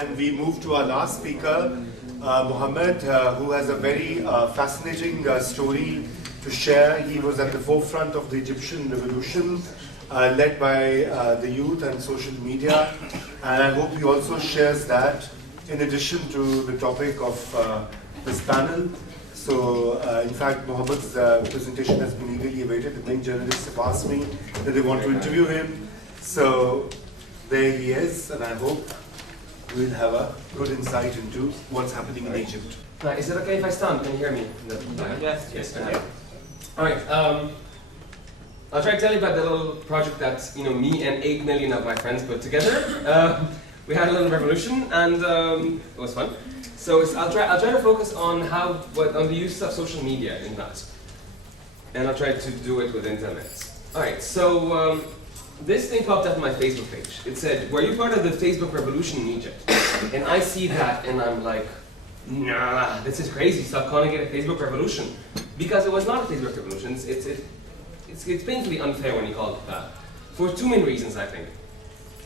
and we move to our last speaker, Mohammed, who has a very fascinating story to share. He was at the forefront of the Egyptian revolution, led by the youth and social media, and I hope he also shares that in addition to the topic of this panel. So, in fact, Mohammed's presentation has been eagerly awaited. The many journalists have asked me that they want to interview him. So, there he is, and I hope we'll have a good insight into what's happening in Egypt. Is it okay if I stand? Can you hear me? Yes. Yes. All right. I'll try to tell you about the little project that me and 8 million of my friends put together. We had a little revolution, and it was fun. So I'll try to focus on on the use of social media in that, and I'll try to do it within 10 minutes. All right. So this thing popped up on my Facebook page. It said, "Were you part of the Facebook revolution in Egypt?" And I see that, and I'm like, "Nah, this is crazy. Stop calling it a Facebook revolution," because it was not a Facebook revolution. It's painfully unfair when you call it that, for two main reasons, I think.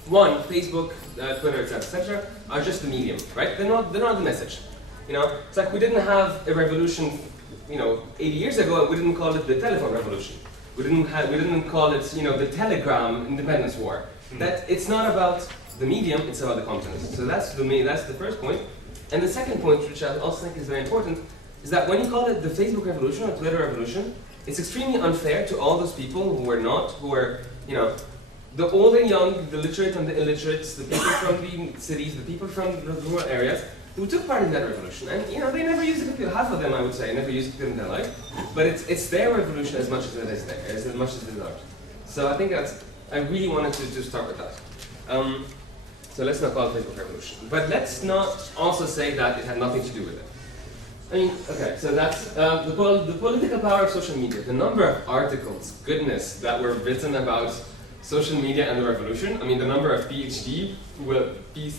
One, Facebook, Twitter, etc., are just the medium, right? They're not the message. It's like we didn't have a revolution, 80 years ago, and we didn't call it the telephone revolution. We didn't call it, the Telegram independence war. That it's not about the medium; it's about the content. So that's the first point. And the second point, which I also think is very important, is that when you call it the Facebook revolution or Twitter revolution, it's extremely unfair to all those people who are, the old and young, the literate and the illiterates, the people from the cities, the people from the rural areas, who took part in that revolution. And they never used a computer. Half of them, I would say, never used a computer in their life. But it's their revolution as much as it is theirs, as much as it is ours. So I think I really wanted to start with that. So let's not call it Facebook revolution. But let's not also say that it had nothing to do with it. Okay, so that's the political power of social media. The number of articles, goodness, that were written about social media and the revolution. The number of PhD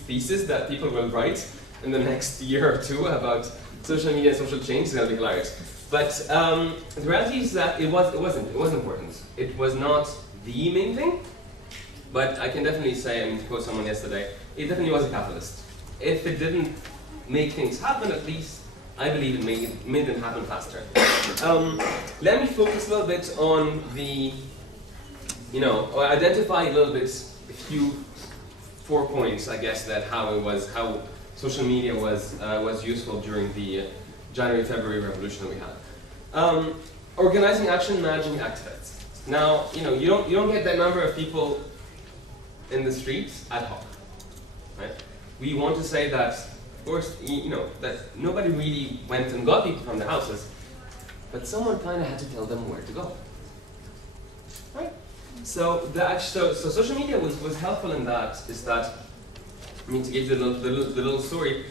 theses that people will write in the next year or two about social media and social change is going to be hilarious. But the reality is that it was important. It was not the main thing, but I can definitely say, to quote someone yesterday, it definitely was a catalyst. If it didn't make things happen, at least I believe it made them happen faster. Let me focus a little bit on or identify a little bit a few 4 points, I guess, that how social media was useful during the January-February revolution that we had. Organizing action, managing activists. Now, you don't get that number of people in the streets ad hoc, right? We want to say that, of course, that nobody really went and got people from their houses, but someone kind of had to tell them where to go, right? So social media was helpful in that. To give you the little story,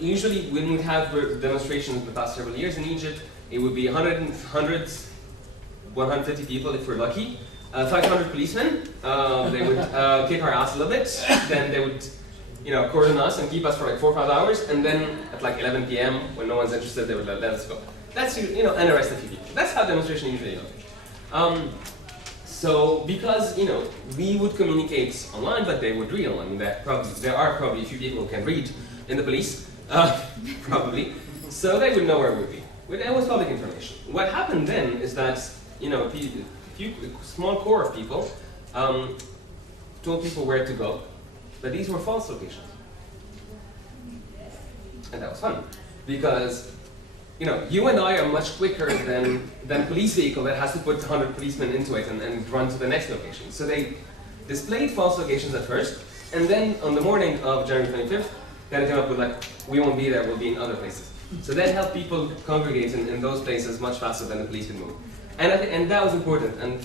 usually when we have demonstrations in the past several years in Egypt, it would be 150 people if we're lucky, 500 policemen. They would kick our ass a little bit, then they would cordon us and keep us for like 4 or 5 hours, and then at like 11 p.m. when no one's interested, they would let us go. That's and arrest a few people. That's how demonstration usually goes. So because we would communicate online, but they would read online. There are probably a few people who can read in the police, probably. So they would know where we would be. It was public information. What happened then is that a small core of people told people where to go, but these were false locations, and that was fun because. You and I are much quicker than a police vehicle that has to put 100 policemen into it and run to the next location. So they displayed false locations at first, and then on the morning of January 25th, they came up with we won't be there, we'll be in other places. So that helped people congregate in those places much faster than the police could move. And that was important. And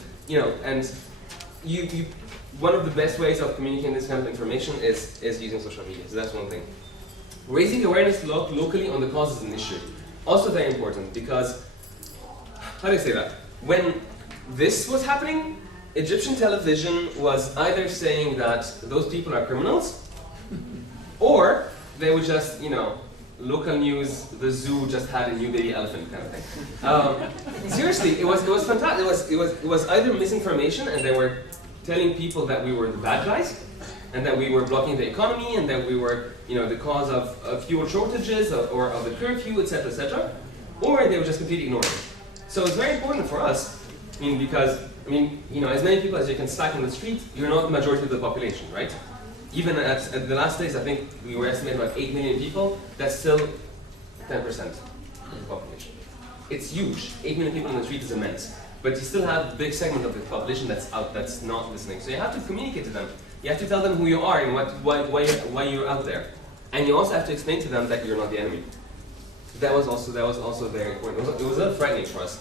one of the best ways of communicating this kind of information is using social media. So that's one thing. Raising awareness locally on the causes and issue. Also very important because, how do I say that? When this was happening, Egyptian television was either saying that those people are criminals, or they would just, local news, the zoo just had a new baby elephant kind of thing. Seriously, it was fantastic. It was either misinformation and they were telling people that we were the bad guys, and that we were blocking the economy, and that we were, the cause of fuel shortages or of the curfew, etc., etc., or they were just completely ignored it. So it's very important for us, because as many people as you can stack in the street, you're not the majority of the population, right? Even at the last days, I think we were estimating about 8 million people. That's still 10% of the population. It's huge. 8 million people in the street is immense. But you still have a big segment of the population that's out, that's not listening. So you have to communicate to them. You have to tell them who you are and why you're out there. And you also have to explain to them that you're not the enemy. That was also very important. It was a little frightening for us.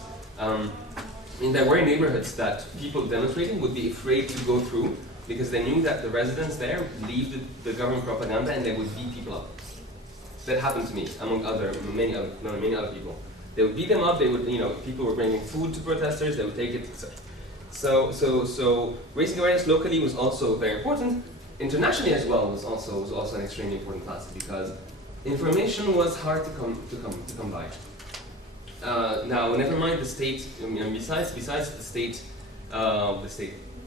There were neighborhoods that people demonstrating would be afraid to go through because they knew that the residents there believed the government propaganda and they would beat people up. That happened to me, among many other people. They would beat them up. They would, people were bringing food to protesters. They would take it, etc. So raising awareness locally was also very important. Internationally as well was also an extremely important task because information was hard to come by. Now, never mind the state. Besides the state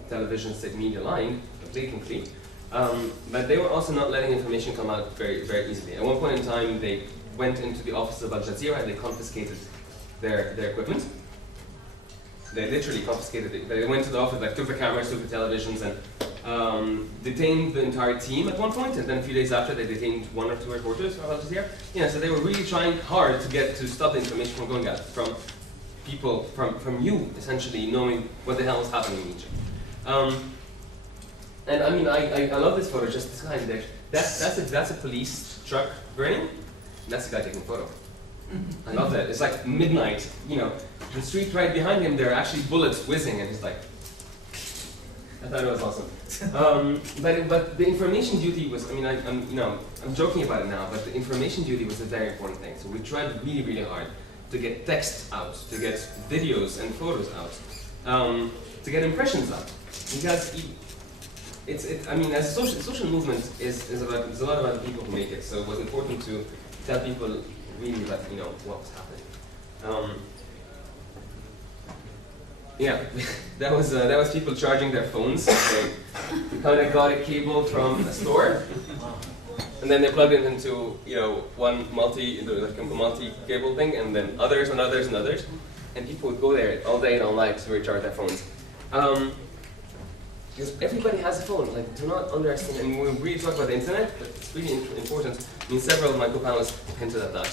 television, state media lying blatantly, but they were also not letting information come out very, very easily. At one point in time, they went into the office of Al Jazeera and they confiscated their equipment. They literally confiscated it. They went to the office, took the cameras, took the televisions, and detained the entire team at one point. And then a few days after, they detained 1 or 2 reporters from Al Jazeera. So they were really trying hard to stop the information from going out from people, from you essentially knowing what the hell is happening in Egypt. And I love this photo. Just this guy there. That's a police truck burning. That's the guy taking a photo. I love that. It's like midnight, the street right behind him, there are actually bullets whizzing, and he's like, I thought it was awesome. But the information duty was, I'm joking about it now, but the information duty was a very important thing. So we tried really, really hard to get text out, to get videos and photos out, to get impressions out. Because as a social movement is a lot about the people who make it. So it was important to tell people really about what was happening. That was people charging their phones. They kind of got a cable from a store, and then they plugged it into one multi cable thing, and then others and others and others, and people would go there all day and all night to recharge their phones. Because everybody has a phone. Do not underestimate. And we really talk about the internet, but it's really important. Several of my co-panelists hinted at that.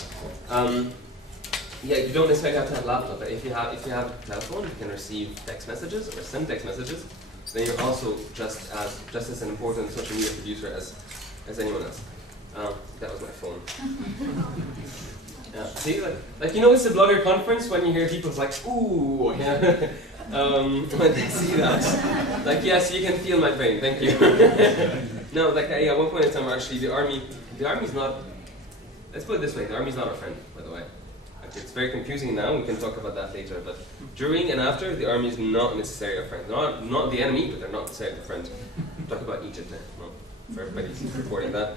You don't necessarily have to have a laptop, but if you have a telephone, you can receive text messages or send text messages. Then you're also just as an important social media producer as anyone else. That was my phone. See, it's a blogger conference when you hear people's ooh, yeah. When they see that, yes, you can feel my pain. Thank you. No, at one point in time, actually, the army's not. Let's put it this way: the army's not our friend, by the way. It's very confusing now. We can talk about that later. But during and after, the army is not necessarily a friend. Not the enemy, but they're not necessarily a friend. Talk about Egypt now. Well, for everybody's reporting that.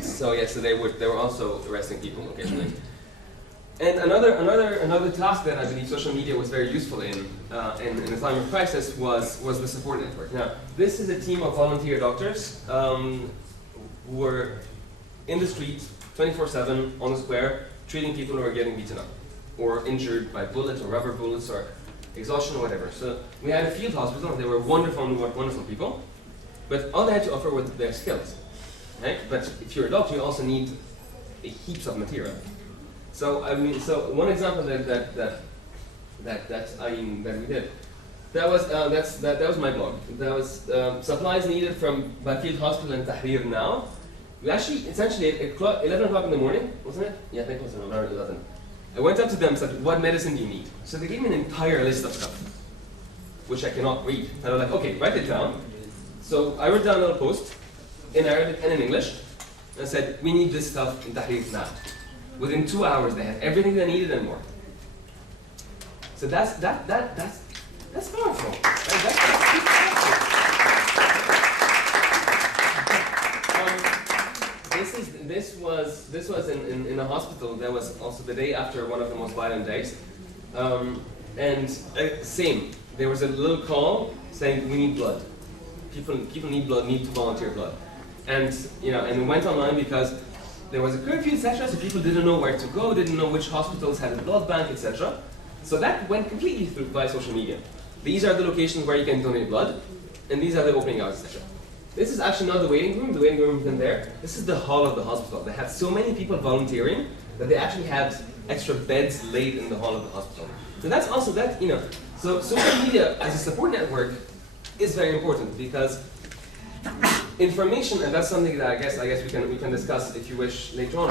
So they were also arresting people occasionally. And another task that I believe social media was very useful in a time of crisis was the support network. Now, this is a team of volunteer doctors who were in the street 24/7 on the square, treating people who are getting beaten up or injured by bullets or rubber bullets or exhaustion or whatever. So we had a field hospital, and they were wonderful people, but all they had to offer were their skills. Right? But if you're a doctor, you also need heaps of material. So one example that we did, that was my blog. That was supplies needed by field hospital in Tahrir now. We actually, essentially, at 11 o'clock in the morning, wasn't it? Yeah, I think it was around 11. I went up to them and said, what medicine do you need? So they gave me an entire list of stuff, which I cannot read. And I was like, okay, write it down. So I wrote down a little post in Arabic and in English, and I said, we need this stuff in Tahrir now. Within 2 hours, they had everything they needed and more. So that's powerful. This was in a hospital. That was also the day after one of the most violent days, same. There was a little call saying we need blood. people need blood, need to volunteer blood. And and it went online because there was a curfew, etc. So people didn't know where to go, didn't know which hospitals had a blood bank, etc. So that went completely through by social media. These are the locations where you can donate blood, and these are the opening hours, etc. This is actually not the waiting room. The waiting room is in there. This is the hall of the hospital. They had so many people volunteering that they actually had extra beds laid in the hall of the hospital. So that's also that, so social media as a support network is very important because information, and that's something that I guess we can discuss if you wish later on.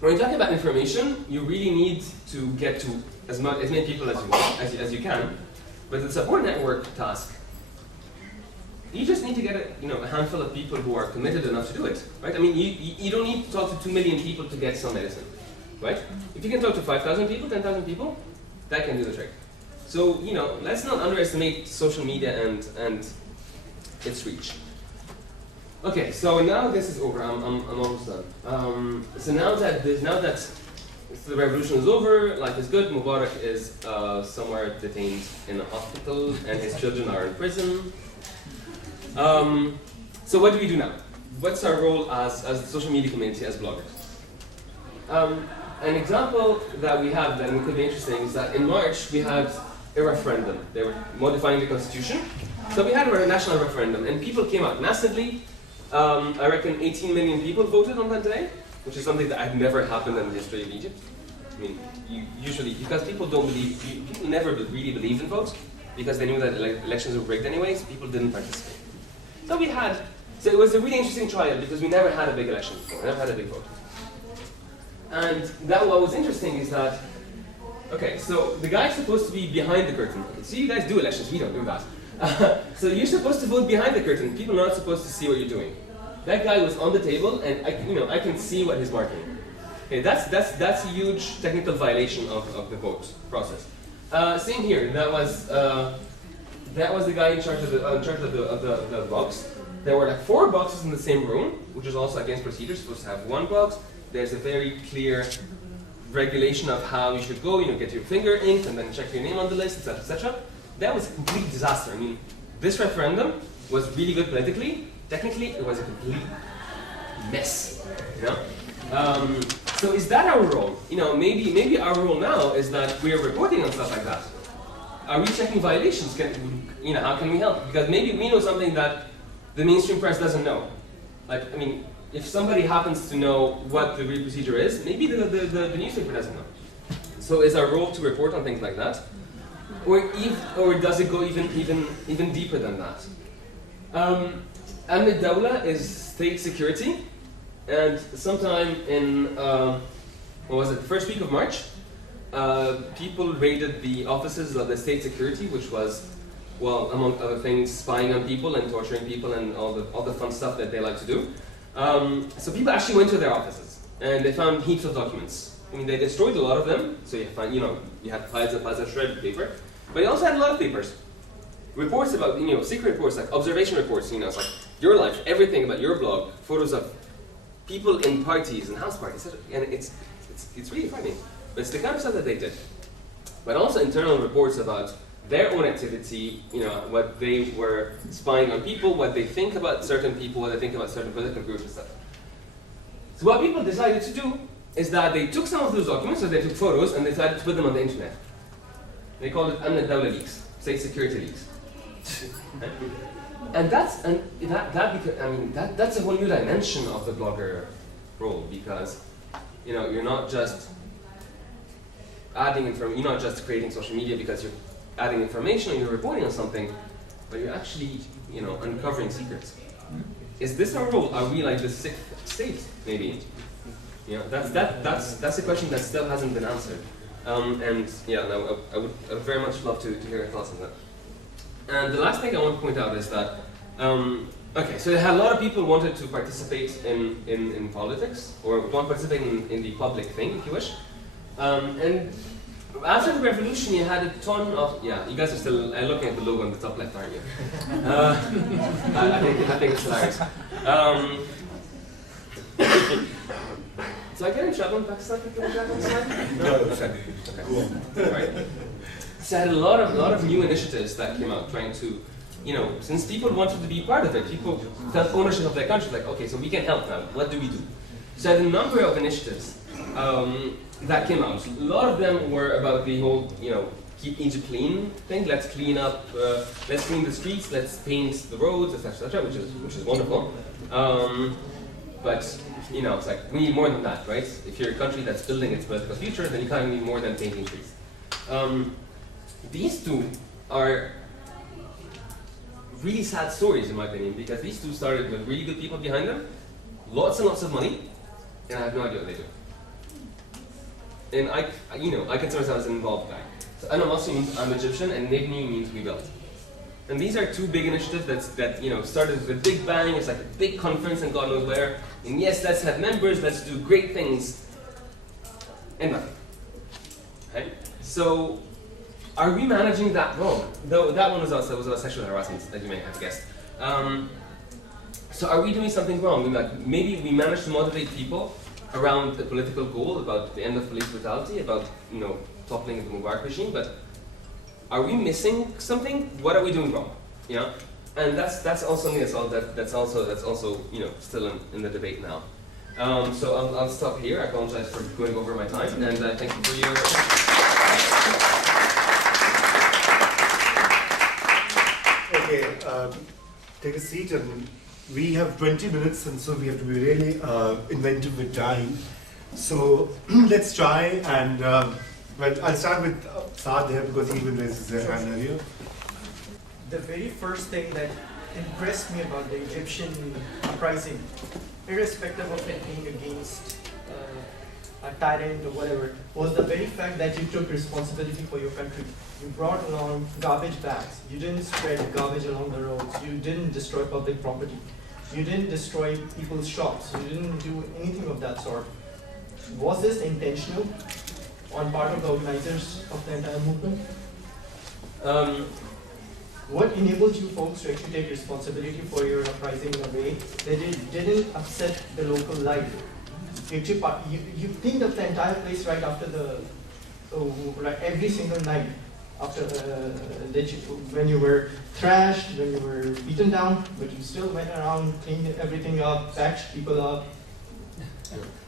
When you're talking about information, you really need to get to as many people as you can. But the support network task, you just need to get a handful of people who are committed enough to do it, right? I mean, you don't need to talk to 2 million people to get some medicine, right? If you can talk to 5,000 people, 10,000 people, that can do the trick. So let's not underestimate social media and its reach. Okay, so now this is over. I'm almost done. So now that the revolution is over, life is good. Mubarak is somewhere detained in a hospital, and his children are in prison. So what do we do now? What's our role as the social media community, as bloggers? An example that we have that could be interesting is that in March we had a referendum. They were modifying the constitution. So we had a national referendum, and people came out massively. I reckon 18 million people voted on that day, which is something that had never happened in the history of Egypt. I mean, usually, because people never really believed in votes, because they knew that elections were rigged anyways, people didn't participate. So it was a really interesting trial because we never had a big election before, we never had a big vote. And what was interesting is that, okay, so the guy's supposed to be behind the curtain. Okay, so you guys do elections, we don't do that. So you're supposed to vote behind the curtain. People are not supposed to see what you're doing. That guy was on the table, and I can see what he's marking. Okay, that's a huge technical violation of the vote process. Same here. That was the guy in charge of the box. There were like 4 boxes in the same room, which is also against procedure. You're supposed to have 1 box. There's a very clear regulation of how you should go. Get your finger inked and then check your name on the list, etc., etc. That was a complete disaster. I mean, this referendum was really good politically. Technically, it was a complete mess. So is that our role? Maybe our role now is that we are reporting on stuff like that. Are we checking violations? How can we help? Because maybe we know something that the mainstream press doesn't know. If somebody happens to know what the real procedure is, maybe the newspaper doesn't know. So is our role to report on things like that? Or does it go even deeper than that? Amn al-Dawla is state security, and sometime in the first week of March, people raided the offices of the state security, which was, well, among other things, spying on people and torturing people and all the fun stuff that they like to do. So people actually went to their offices and they found heaps of documents. I mean, they destroyed a lot of them. So you had piles and piles of shredded paper, but you also had a lot of papers. Reports about, secret reports, like observation reports, it's like your life, everything about your blog, photos of people in parties and house parties, and it's really funny. But it's the kind of stuff that they did. But also internal reports about their own activity, what they were spying on people, what they think about certain people, what they think about certain political groups and stuff. So what people decided to do is that they took some of those documents, so they took photos, and they decided to put them on the internet. They called it Amn al-Dawla leaks, state security leaks. And that's a whole new dimension of the blogger role, because you're not just you're not just creating social media because you're adding information and you're reporting on something, but you're actually uncovering secrets. Is this our role? Are we like the sixth state? Maybe. That's a question that still hasn't been answered. I would very much love to hear your thoughts on that. And the last thing I want to point out is that, so a lot of people wanted to participate in politics, or want to participate in the public thing, if you wish. And after the revolution, you had a ton of, you guys are still looking at the logo on the top left, aren't you? I think it's hilarious. So I get in trouble in Pakistan? No. Okay. Right. So I had a lot of new initiatives that came out trying to since people wanted to be part of it, people felt ownership of their country. Like, okay, so we can help now. What do we do? So I had a number of initiatives that came out. A lot of them were about the whole, keep Egypt clean thing. Let's clean up, let's clean the streets, let's paint the roads, etc., which is wonderful. But it's like we need more than that, right? If you're a country that's building its political future, then you kind of need more than painting streets. These two are really sad stories, in my opinion, because these two started with really good people behind them, lots and lots of money, and I have no idea what they do. And I consider myself as an involved guy. So Ana Masri means I'm Egyptian, and Nibni means we built. And these are two big initiatives that started with a big bang. It's like a big conference and God knows where. And yes, let's have members, let's do great things, and nothing. Okay? So, are we managing that wrong? Though that one was about sexual harassment, as you may have guessed. So are we doing something wrong? Like maybe we managed to motivate people around a political goal, about the end of police brutality, about toppling the Mubarak regime, but are we missing something? What are we doing wrong? And that's also something that's also still in the debate now. So I'll stop here. I apologize for going over my time, and thank you for your. Okay, take a seat, and we have 20 minutes, and so we have to be really inventive with time. So let's try, and I'll start with Saad here because he even raises his hand earlier. The very first thing that impressed me about the Egyptian uprising, irrespective of it being against a tyrant or whatever, was the very fact that you took responsibility for your country. You brought along garbage bags. You didn't spread garbage along the roads. You didn't destroy public property. You didn't destroy people's shops. You didn't do anything of that sort. Was this intentional on part of the organizers of the entire movement? What enabled you folks to actually take responsibility for your uprising in a way that it didn't upset the local life? You cleaned up the entire place right after every single night after when you were thrashed, when you were beaten down, but you still went around, cleaned everything up, patched people up.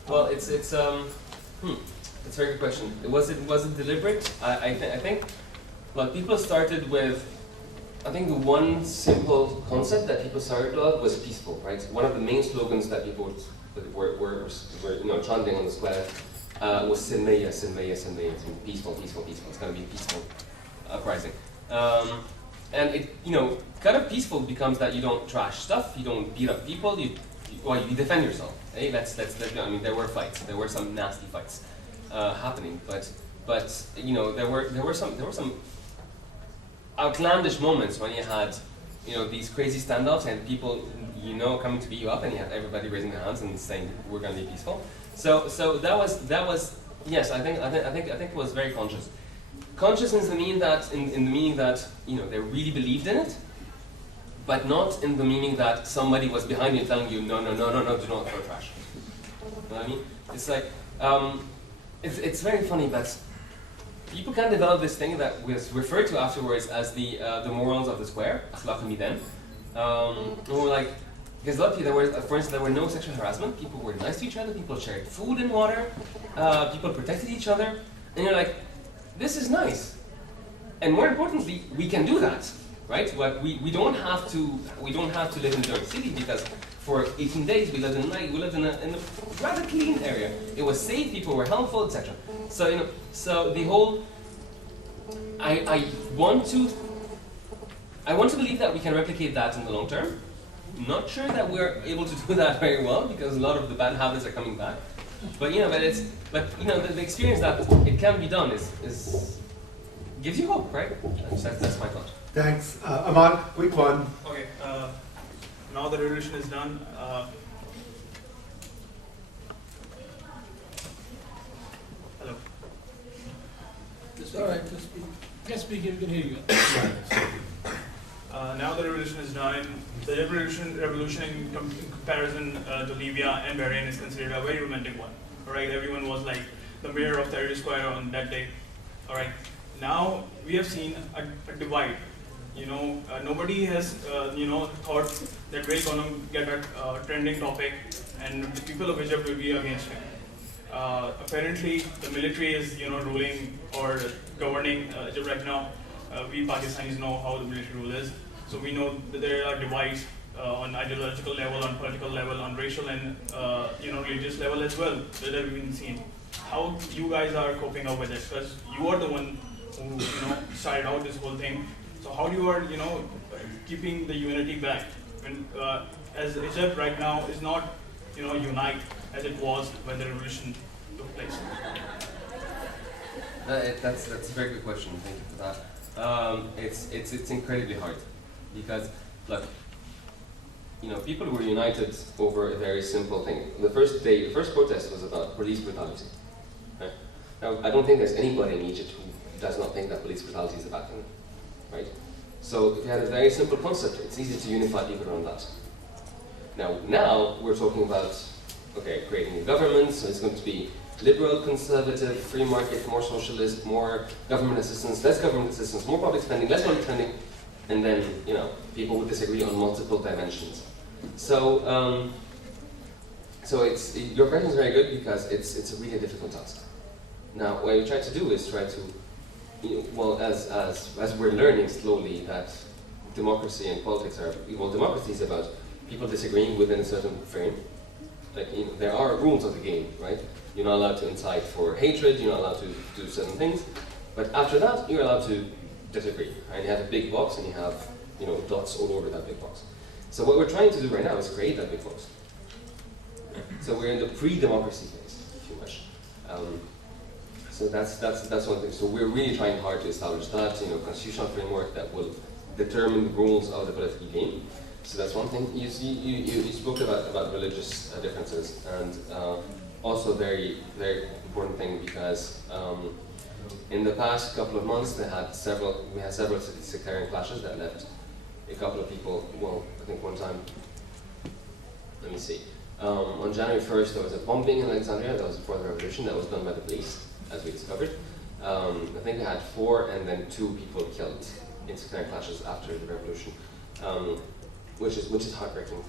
Well, it's a very good question. Was it deliberate? I think. Well, people started with. I think the one simple concept that people started with was peaceful, right? One of the main slogans that people were chanting on the square was Silmiya, Silmiya, Silmiya. Peaceful, peaceful, peaceful. It's going to be a peaceful uprising. And it, kind of peaceful becomes that you don't trash stuff, you don't beat up people, you defend yourself. Hey, there were fights, there were some nasty fights happening, but there were some outlandish moments when you had these crazy standoffs and people coming to beat you up, and you had everybody raising their hands and saying we're going to be peaceful. So that was yes, I think it was very conscious. Conscious in the meaning that they really believed in it, but not in the meaning that somebody was behind you telling you no, do not throw trash. You know what I mean? It's like it's very funny that people can develop this thing that was referred to afterwards as the morals of the square, akhlaq al-midan. Because luckily for instance, there were no sexual harassment. People were nice to each other. People shared food and water. People protected each other, and you're like, this is nice. And more importantly, we can do that, right? Like we don't have to live in a dirty city, because for 18 days we lived in a rather clean area. It was safe. People were helpful, etc. So so the whole. I want to believe that we can replicate that in the long term. Not sure that we're able to do that very well, because a lot of the bad habits are coming back. But the experience that it can be done is gives you hope, right? That's my thought. Thanks, Amar. Quick one. Okay. Now the revolution is done. Hello. It's all right. Just speak. You can speak. We can hear you. Now the revolution is done. The revolution in comparison to Libya and Bahrain is considered a very romantic one. All right, everyone was like the mayor of Tahrir Square on that day. All right, now we have seen a divide nobody has thought that we're gonna get a trending topic and the people of Egypt will be against him. Apparently, the military is ruling or governing Egypt right now. We Pakistanis know how the military rule is, so we know that there are divides on ideological level, on political level, on racial and religious level as well that have been seen. How you guys are coping up with it? Because you are the one who started out this whole thing. So how you are keeping the unity back when as Egypt right now is not unite as it was when the revolution took place? That's a very good question. Thank you for that. It's incredibly hard because look, people were united over a very simple thing. The first protest was about police brutality. Right? Now, I don't think there's anybody in Egypt who does not think that police brutality is a bad thing, right? So if you had a very simple concept, it's easy to unify people around that. Now we're talking about, creating a government, so it's going to be liberal, conservative, free market, more socialist, more government assistance, less government assistance, more public spending, less public spending, and then, people would disagree on multiple dimensions. So, your question is very good because it's a really difficult task. Now, what you try to do is try to, as we're learning slowly that democracy and politics democracy is about people disagreeing within a certain frame. Like, there are rules of the game, right? You're not allowed to incite for hatred, you're not allowed to do certain things, but after that, you're allowed to disagree. And you have a big box and you have, dots all over that big box. So what we're trying to do right now is create that big box. So we're in the pre-democracy phase, if you wish. So that's one thing. So we're really trying hard to establish that, constitutional framework that will determine the rules of the political game. So that's one thing. You spoke about religious differences, and also a very, very important thing because in the past couple of months we had several sectarian clashes that left a couple of people. Well, I think one time. Let me see. On January 1st, there was a bombing in Alexandria. That was before the revolution. That was done by the police, as we discovered. I think we had 4 and then 2 people killed in sectarian clashes after the revolution. Which is heartbreaking.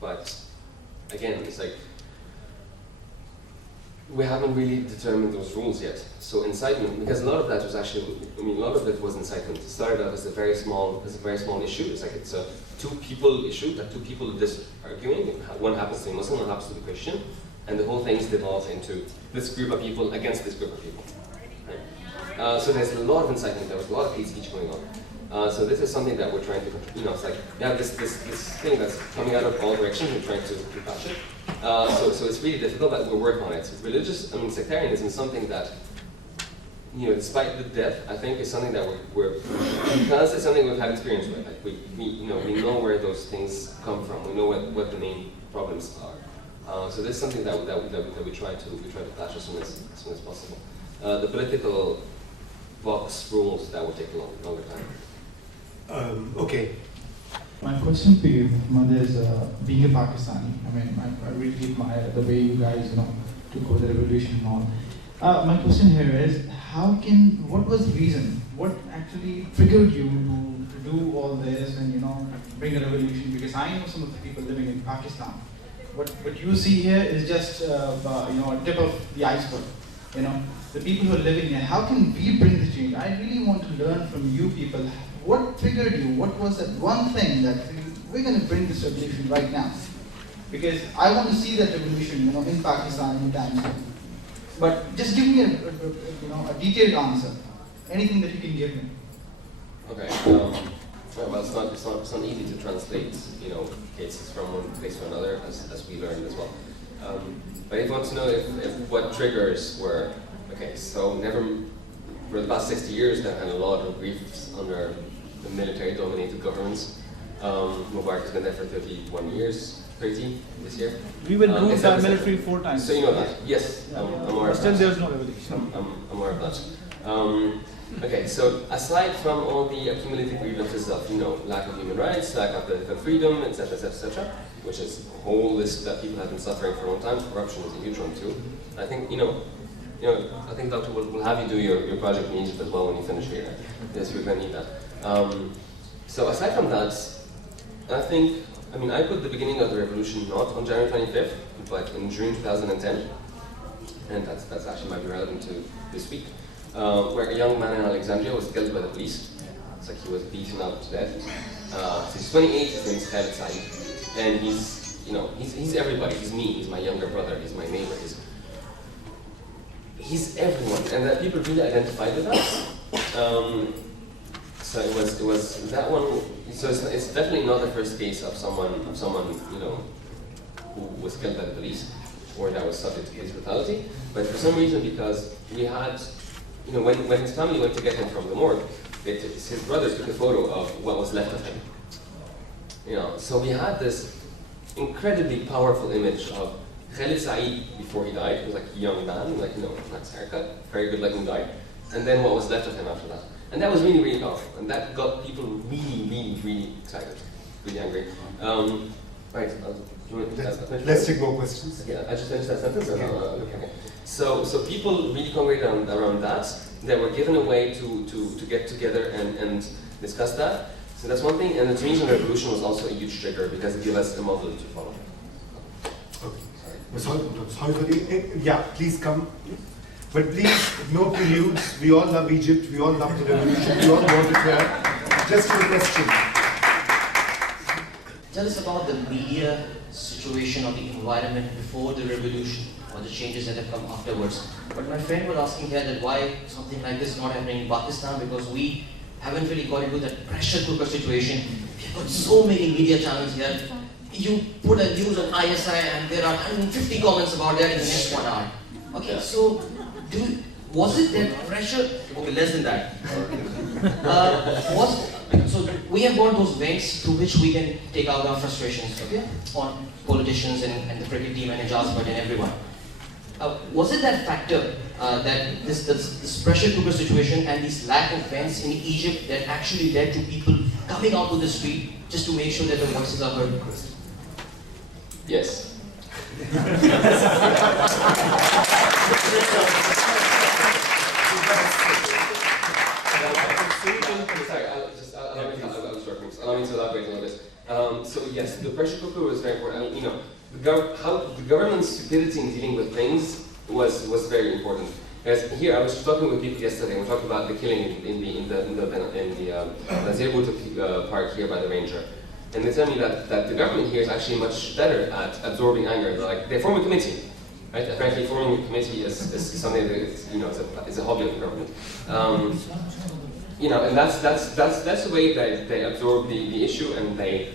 But again, it's like we haven't really determined those rules yet. So incitement, because a lot of that was actually, a lot of it was incitement. It started out as a very small issue. It's like it's a 2 people issue, that 2 people are just arguing. One happens to be Muslim, one happens to be Christian, and the whole thing's devolved into this group of people against this group of people. Right? So there's a lot of incitement. There was a lot of hate speech going on. So this is something that we're trying to, it's like, this thing that's coming out of all directions, we're trying to patch it. So it's really difficult, but we're working on it. Sectarianism is something that, despite the death, I think is something that because it's something we've had experience with. Like we know where those things come from. We know what the main problems are. So this is something that we try to patch as soon as possible. The political box rules, that will take a longer time. Okay. My question for you, Muhammad, is being a Pakistani. I really admire the way you guys, took over the revolution and all. My question here is, what was the reason? What actually triggered you to do all this and, bring a revolution? Because I know some of the people living in Pakistan. What you see here is just, a tip of the iceberg. The people who are living here, how can we bring the change? I really want to learn from you people. What triggered you? What was that one thing that we're going to bring this revolution right now? Because I want to see that revolution, in Pakistan anytime soon. But just give me a detailed answer. Anything that you can give me. Okay. Well, it's not easy to translate, cases from one place to another, as we learned as well. But if you want to know if what triggers were, so for the past 60 years, they've had a lot of griefs under the military-dominated governments. Mubarak has been there for 31 years, 30 this year. We were ruled by military 4 times. So you know that? Yes, I'm aware of that. Still there's no revolution. I'm aware of that. So aside from all the accumulated grievances of, lack of human rights, lack of political freedom, etc., which is a whole list that people have been suffering for a long time, corruption is a huge one too. I think, I think Doctor will have you do your project in Egypt as well when you finish here. Yes, we're going to need that. So aside from that, I put the beginning of the revolution not on January 25th, but in June 2010, and that's actually might be relevant to this week, where a young man in Alexandria was killed by the police. It's like he was beaten up to death. So he's 28, his name is Khaled Said, and he's everybody. He's me, he's my younger brother, he's my neighbor, he's everyone, and that people really identified with that. So it was that one. So it's definitely not the first case of someone who was killed by the police or that was subject to police brutality. But for some reason, because we had, when his family went to get him from the morgue, his brothers took a photo of what was left of him. So we had this incredibly powerful image of Khaled Said before he died. He was like a young man, nice haircut, very good-looking guy, and then what was left of him after that. And that was really, really powerful, and that got people really, really, really excited, really angry. Right, let's take more questions. Yeah, I just finished that sentence. Okay. So people really congregated around that. They were given a way to get together and discuss that. So that's one thing, and the Tunisian Revolution was also a huge trigger because it gave us a model to follow. Okay. Sorry, yeah, please come. But please, no preludes. We all love Egypt. We all love the revolution. We all want it here. Just a question. Tell us about the media situation or the environment before the revolution or the changes that have come afterwards. But my friend was asking here that why something like this is not happening in Pakistan, because we haven't really got into that pressure cooker situation. We've got so many media channels here. You put a news on ISI and there are 150 comments about that in the next 1 hour. Okay, so was it that pressure? Okay, less than that. So we have got those vents through which we can take out our frustrations, okay, on politicians and the cricket team and Ijaz and everyone. Was it that factor that this pressure cooker situation and this lack of vents in Egypt that actually led to people coming out to the street just to make sure that their voices are heard? Yes. Allow me to elaborate a little bit. So yes, the pressure cooker was very important. How the government's stupidity in dealing with things was very important. As here, I was talking with people yesterday. We talked about the killing in the Zerbut park here by the ranger, and they tell me that the government here is actually much better at absorbing anger. They form a committee. Right? Apparently, forming a committee is something that is a hobby of the government. And that's the way that they absorb the issue, and they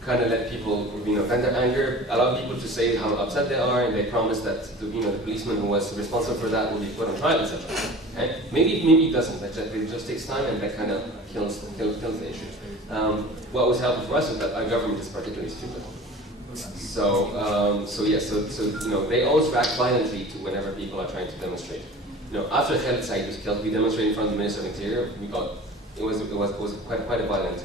kind of let people vent their anger, allow people to say how upset they are, and they promise that the policeman who was responsible for that will be put on trial, etc. Okay? Maybe it doesn't. It just takes time, and that kind of kills the issue. What was helpful for us is that our government is particularly stupid. So they always react violently to whenever people are trying to demonstrate. After Khaled Said was killed, we demonstrated in front of the Minister of Interior. It was quite a violent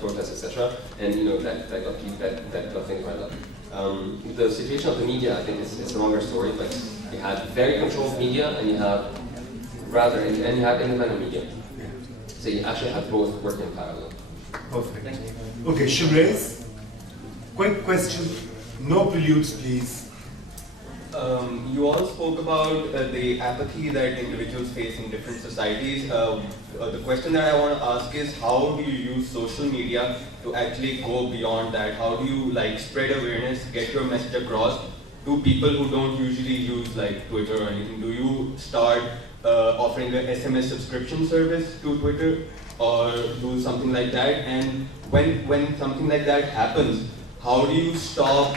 protest, etc. And that got things right up. The situation of the media, I think, is a longer story. But you had very controlled media, and you have independent media. So you actually have both working in parallel. Perfect. Okay, Shimrez, quick question. No preludes, please. You all spoke about the apathy that individuals face in different societies. The question that I want to ask is, how do you use social media to actually go beyond that? How do you spread awareness, get your message across to people who don't usually use Twitter or anything? Do you start offering an SMS subscription service to Twitter or do something like that? And when something like that happens, how do you stop,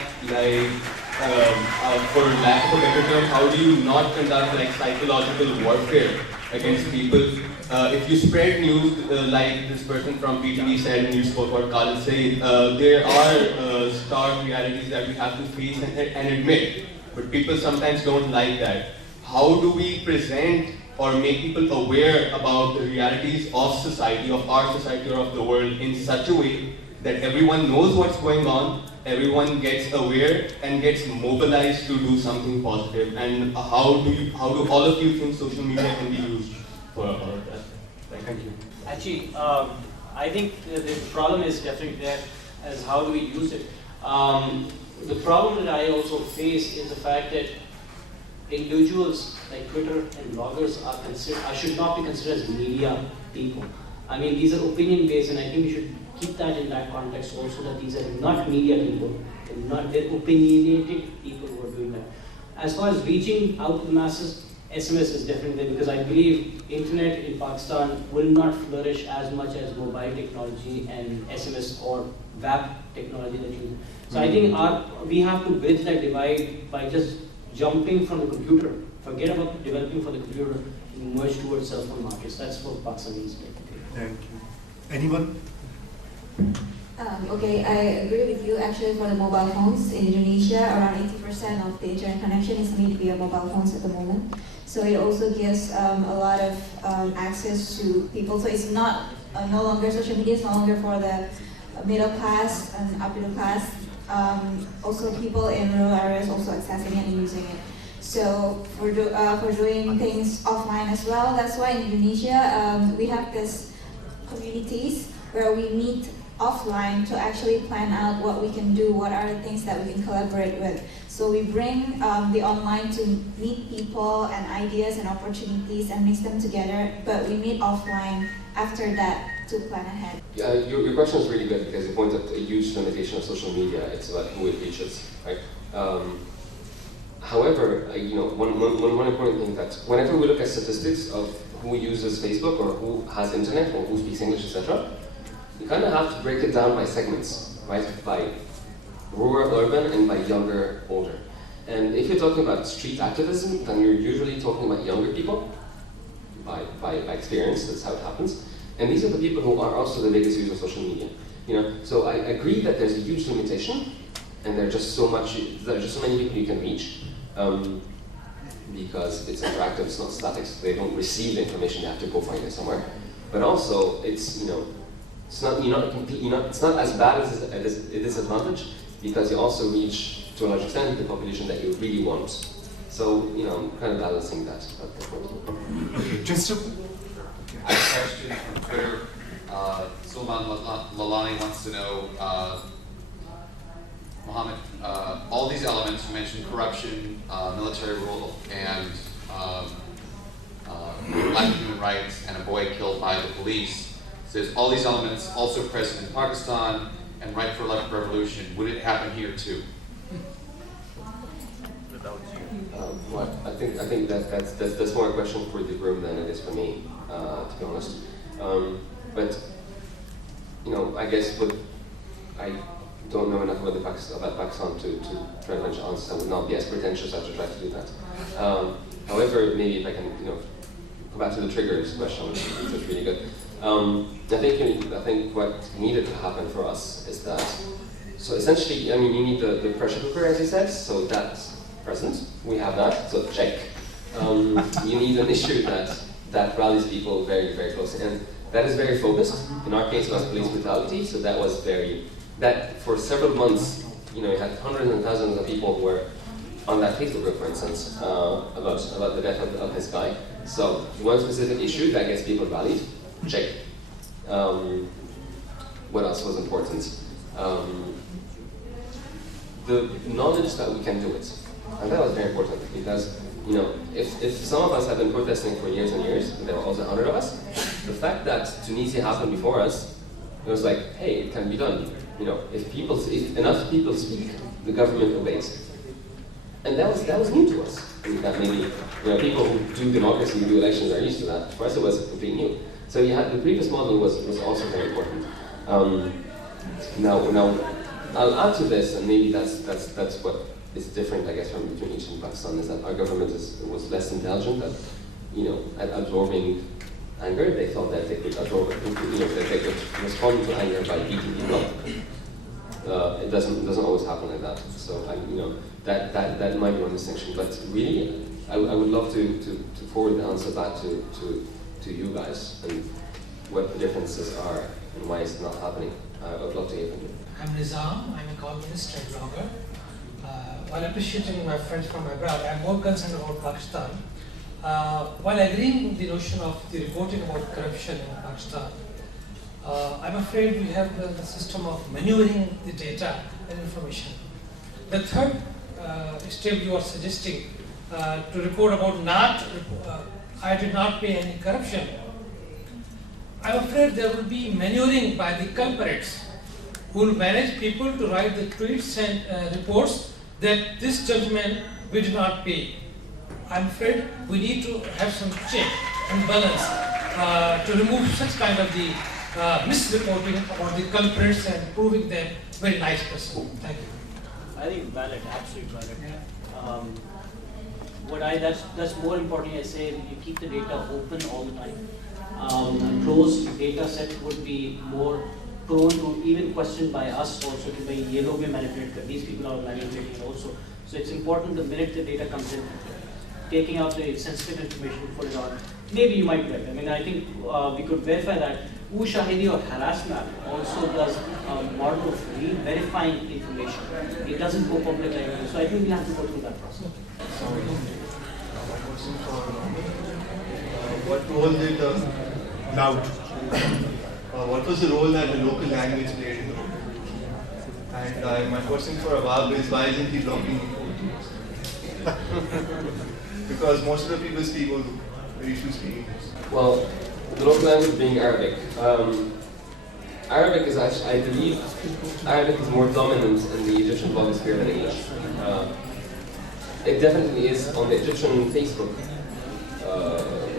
for lack of a better term, how do you not conduct psychological warfare against people? If you spread news like this person from PTV said, and you spoke about Khaled Said, there are stark realities that we have to face and admit, but people sometimes don't like that. How do we present or make people aware about the realities of society, of our society or of the world in such a way that everyone knows what's going on, everyone gets aware and gets mobilized to do something positive? And how do all of you think social media can be used for that? Thank you. Actually, I think the problem is definitely there as how do we use it. The problem that I also face is the fact that individuals like Twitter and bloggers should not be considered as media people. I mean, these are opinion based, and I think we should keep that in that context also, that these are not media people, and not they're opinionated people who are doing that. As far as reaching out to the masses, SMS is definitely there, because I believe internet in Pakistan will not flourish as much as mobile technology and SMS or web technology that you. So I think we have to bridge that divide by just jumping from the computer. Forget about developing for the computer and merge towards cell phone markets. That's what Pakistan needs to do. Thank you. Anyone? Okay, I agree with you. Actually, for the mobile phones in Indonesia, around 80% of the internet connection is made via mobile phones at the moment. So it also gives a lot of access to people. So it's not no longer social media is no longer for the middle class and upper middle class. Also, people in rural areas also accessing it and using it. So for doing things offline as well. That's why in Indonesia we have this communities where we meet offline to actually plan out what we can do, what are the things that we can collaborate with. So we bring the online to meet people and ideas and opportunities and mix them together, but we meet offline after that to plan ahead. Your question is really good because you pointed a huge limitation of social media. It's about who it reaches, right? However, one important thing that whenever we look at statistics of who uses Facebook or who has internet or who speaks English, etc., you kind of have to break it down by segments, right? By rural, urban, and by younger, older. And if you're talking about street activism, then you're usually talking about younger people, by experience. That's how it happens. And these are the people who are also the biggest users of social media. So I agree that there's a huge limitation, and there are just so many people you can reach. Because it's interactive, it's not static, so they don't receive the information, they have to go find it somewhere. But also, it's not as bad as a disadvantage, because you also reach to a large extent the population that you really want. So I'm kind of balancing that. Just to I have a question from Twitter. Sulman Lalani wants to know, Mohammed, all these elements, you mentioned corruption, military rule, and lack of human rights, and a boy killed by the police. Says all these elements also present in Pakistan and right for left revolution. Would it happen here too? I think that's more a question for the room than it is for me, to be honest. But I guess I don't know enough about Pakistan to try to venture answers. I would not be as pretentious as to try to do that. However, maybe if I can, go back to the triggers question, which is really good. I think what needed to happen for us is that. So essentially, you need the pressure cooker, as you said. So that's present. We have that. So check. You need an issue that rallies people very, very closely, and that is very focused. In our case, it was police brutality. So that was that for several months, you had hundreds and thousands of people who were on that Facebook group, for instance, about the death of this guy. So one specific issue that gets people rallied, check. What else was important? The knowledge that we can do it. And that was very important because, if some of us have been protesting for years and years, and there were also 100 of us, the fact that Tunisia happened before us, it was like, hey, it can be done. If enough people speak, the government obeys. And that was new to us. That maybe people who do democracy, who do elections are used to that. For us, it was completely new. So the previous model was also very important. Now I'll add to this, and maybe that's what is different, I guess, from between Egypt and Pakistan, is that our government was less intelligent at absorbing anger. They thought that they could absorb it, that they could respond to anger by beating people up. It doesn't always happen like that. So that might be one distinction. But really, I would love to forward the answer back to you guys and what the differences are and why it's not happening. I would love to hear from you. I'm Nizam. I'm a columnist and blogger. While appreciating my friends from abroad, I'm more concerned about Pakistan. While agreeing with the notion of the reporting about corruption in Pakistan, I'm afraid we have the system of maneuvering the data and information. The third step you are suggesting to report about I did not pay any corruption. I'm afraid there will be maneuvering by the culprits who will manage people to write the tweets and reports that this judgment we did not pay. I'm afraid we need to have some check and balance to remove such kind of the misreporting about the culprits and proving them very nice person. Thank you. I think valid, absolutely valid. That's more importantly, I say you keep the data open all the time. A closed data set would be more prone to even questioned by us also to be yellow be manipulated. These people are manipulating also. So it's important the minute the data comes in, taking out the sensitive information, put it on. Maybe you might get. I mean, I think we could verify that. Shahidi or harassment also does a model of re-verifying information. It doesn't go public like that. So I think we have to go through that process. What role did what was the role that the local language played in the book? And my question for Awab is, why isn't he blocking it? Because most of the people speak Urdu, very few speak English. Well, the local language being Arabic. Arabic is actually, I believe, Arabic is more dominant in the Egyptian blogosphere than English. It definitely is on the Egyptian Facebook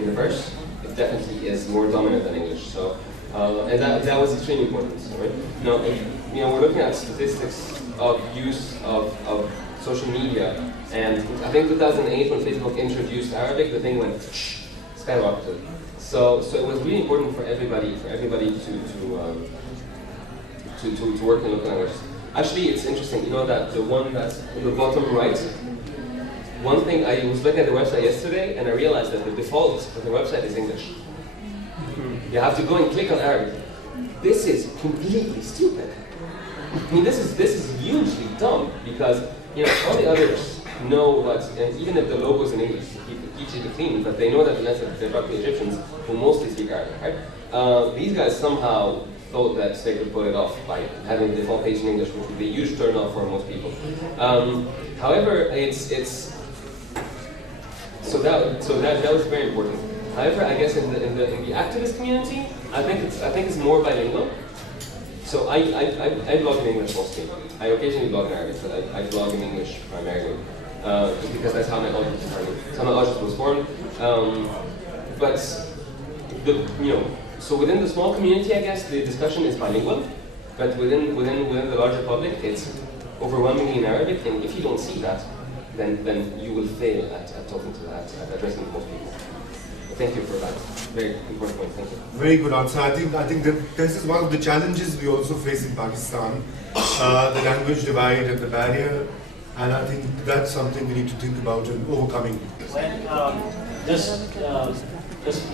universe. It definitely is more dominant than English. So, and that was extremely important. Right? Now, we're looking at statistics of use of social media, and I think 2008 when Facebook introduced Arabic, the thing went skyrocketed. So it was really important for everybody to work in local language. Actually, it's interesting, that the one that's in the bottom right. One thing, I was looking at the website yesterday, and I realized that the default of the website is English. You have to go and click on Arabic. This is completely stupid. I mean, this is hugely dumb because all the others know what, and even if the logo is in English, it keeps it clean, but they know that unless they're talking to Egyptians who mostly speak Arabic, right? These guys somehow thought that they could pull it off by having the default page in English, which would be a huge turn off for most people. However, so that was very important. However, I guess in the activist community, I think it's more bilingual. So I blog in English mostly. I occasionally blog in Arabic, but I blog in English primarily, just because that's how my audience was formed. But so within the small community, I guess the discussion is bilingual, but within the larger public, it's overwhelmingly in Arabic. And if you don't see that, then you will fail at talking to that, at addressing most people. Thank you for that. Very important point. Thank you. Very good answer. I think that this is one of the challenges we also face in Pakistan, the language divide and the barrier, and I think that's something we need to think about and overcoming. Well, just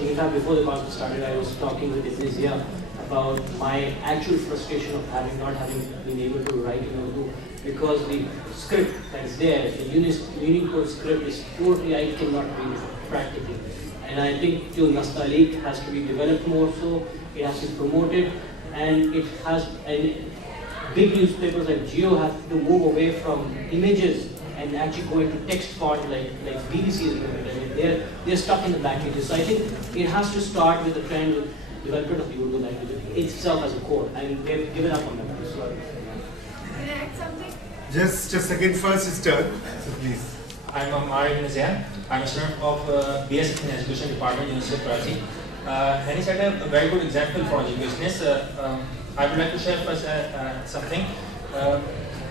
in fact, before the conference started, I was talking with Indonesia about my actual frustration of not having been able to write in Urdu because the script that's there, the Unicode script is totally, I cannot read it practically. And I think Nastaliq has to be developed more so, it has to be promoted, and it has, and big newspapers like Geo have to move away from images and actually go into text font like BBC is doing it. I mean, they're stuck in the back pages. So I think it has to start with the trend with development of the Urdu language itself as a core, and they've given up on that. So, can I add something? Just a second, first his turn, so please. I'm Amar Nazian. I'm a student of BS in Education Department, University of Karachi. And he set a very good example for educationists. I would like to share first something.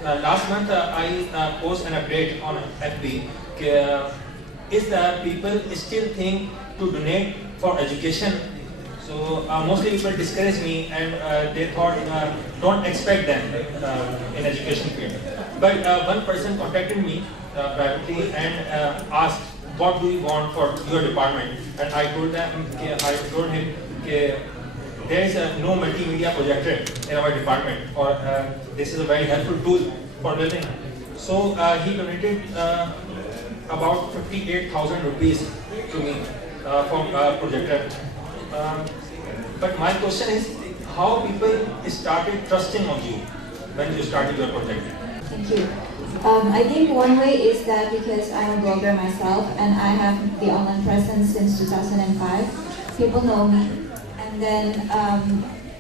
Last month I posted an update on FB. Is that people still think to donate for education? So mostly people discourage me and they thought don't expect them in education field. But one person contacted me privately and asked, what do you want for your department? And I told him, there is no multimedia projector in our department, or this is a very helpful tool for learning. So he donated about 58,000 rupees to me for projector. But my question is, how people started trusting on you when you started your project? Thank you. I think one way is that because I'm a blogger myself and I have the online presence since 2005, people know me. And then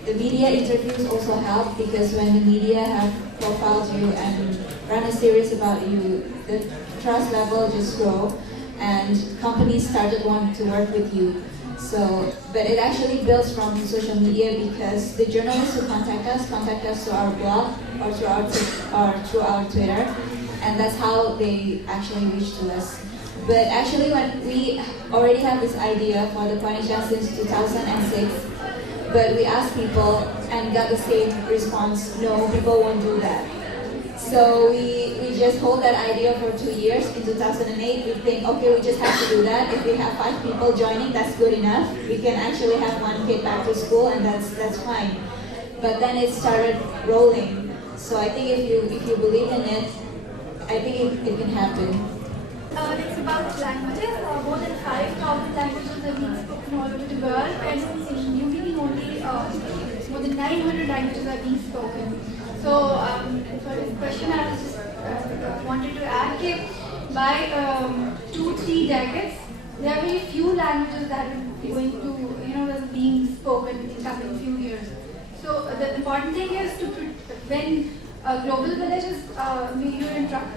the media interviews also help, because when the media have profiled you and run a series about you, the trust level just grow and companies started wanting to work with you. So, but it actually builds from social media, because the journalists who contact us through our blog or through our Twitter, and that's how they actually reach to us. But actually, when we already have this idea for the Kwanishan since 2006, but we asked people and got the same response: no, people won't do that. So we just hold that idea for 2 years. In 2008, we think, okay, we just have to do that. If we have 5 people joining, that's good enough. We can actually have 1 kid back to school, and that's fine. But then it started rolling. So I think if you believe in it, I think it can happen. It's about languages. More than 5,000 languages are being spoken all over the world, and in New Guinea only more than 900 languages are being spoken. So for this question, I was just wanted to add that by 2-3 decades, there are very few languages that are going to, that are being spoken in coming few years. So the important thing is to when global villages, you're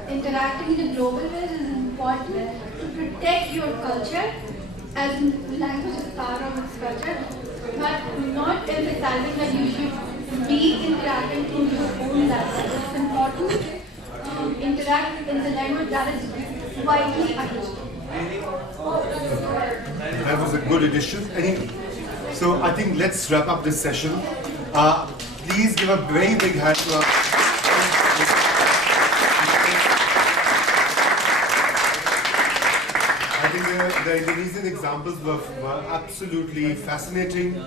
interacting in a global village, is important to protect your culture, as language is part of its culture, but not emphasizing that you should be interacting in your own language. It's important to interact in the language that is widely understood. That was a good addition. So I think let's wrap up this session. Please give a very big hand to our... I think the Indonesian examples were absolutely fascinating.